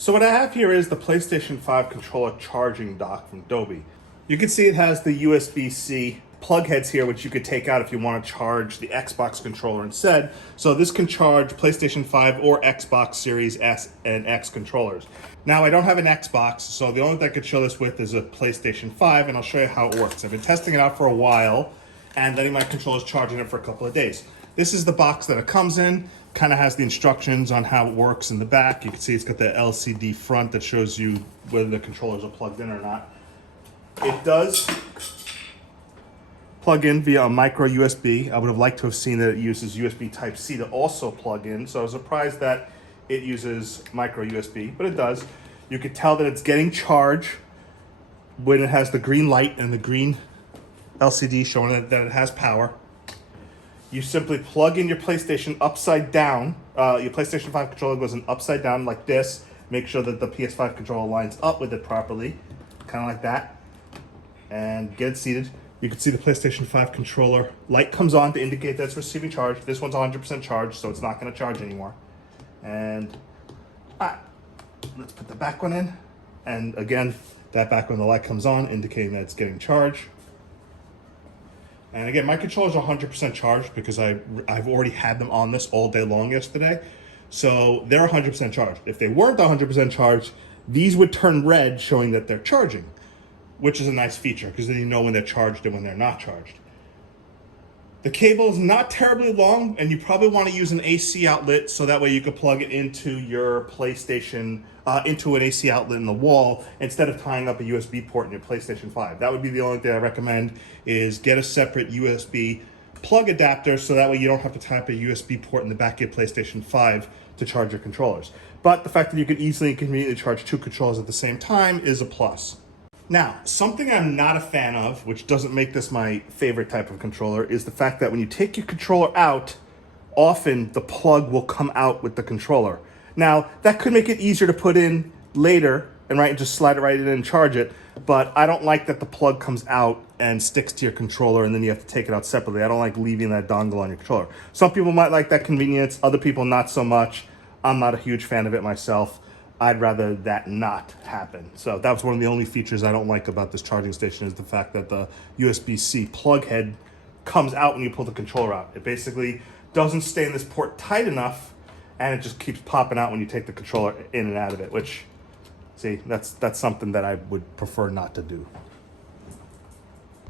So what I have here is the PlayStation 5 controller charging dock from DOBE. You can see it has the USB-C plug heads here, which you could take out if you want to charge the Xbox controller instead. So this can charge PlayStation 5 or Xbox Series S and X controllers. Now, I don't have an Xbox, so the only thing I could show this with is a PlayStation 5, and I'll show you how it works. I've been testing it out for a while, and letting my controllers charging it for a couple of days. This is the box that it comes in. Kind of has the instructions on how it works in the back. You can see it's got the LCD front that shows you whether the controllers are plugged in or not. It does plug in via a micro USB. I would have liked to have seen that it uses USB Type-C to also plug in, so I was surprised that it uses micro USB, but it does. You can tell that it's getting charged when it has the green light and the green LCD showing that it has power. You simply plug in your PlayStation upside down. Your PlayStation 5 controller goes in upside down like this. Make sure that the PS5 controller lines up with it properly, kind of like that. And get it seated. You can see the PlayStation 5 controller light comes on to indicate that it's receiving charge. This one's 100% charged, so it's not going to charge anymore. And let's put the back one in. And again, that back one, the light comes on, indicating that it's getting charged. And again, my controllers are 100% charged because I've already had them on this all day long yesterday. So they're 100% charged. If they weren't 100% charged, these would turn red showing that they're charging, which is a nice feature because then you know when they're charged and when they're not charged. The cable is not terribly long, and you probably want to use an AC outlet so that way you could plug it into your PlayStation, into an AC outlet in the wall instead of tying up a USB port in your PlayStation 5. That would be the only thing I recommend, is get a separate USB plug adapter so that way you don't have to tie up a USB port in the back of your PlayStation 5 to charge your controllers. But the fact that you can easily and conveniently charge two controllers at the same time is a plus. Now, something I'm not a fan of, which doesn't make this my favorite type of controller, is the fact that when you take your controller out, often the plug will come out with the controller. Now, that could make it easier to put in later and just slide it right in and charge it, but I don't like that the plug comes out and sticks to your controller and then you have to take it out separately. I don't like leaving that dongle on your controller. Some people might like that convenience, other people not so much. I'm not a huge fan of it myself. I'd rather that not happen. So that was one of the only features I don't like about this charging station, is the fact that the USB-C plug head comes out when you pull the controller out. It basically doesn't stay in this port tight enough, and it just keeps popping out when you take the controller in and out of it, which, see, that's something that I would prefer not to do.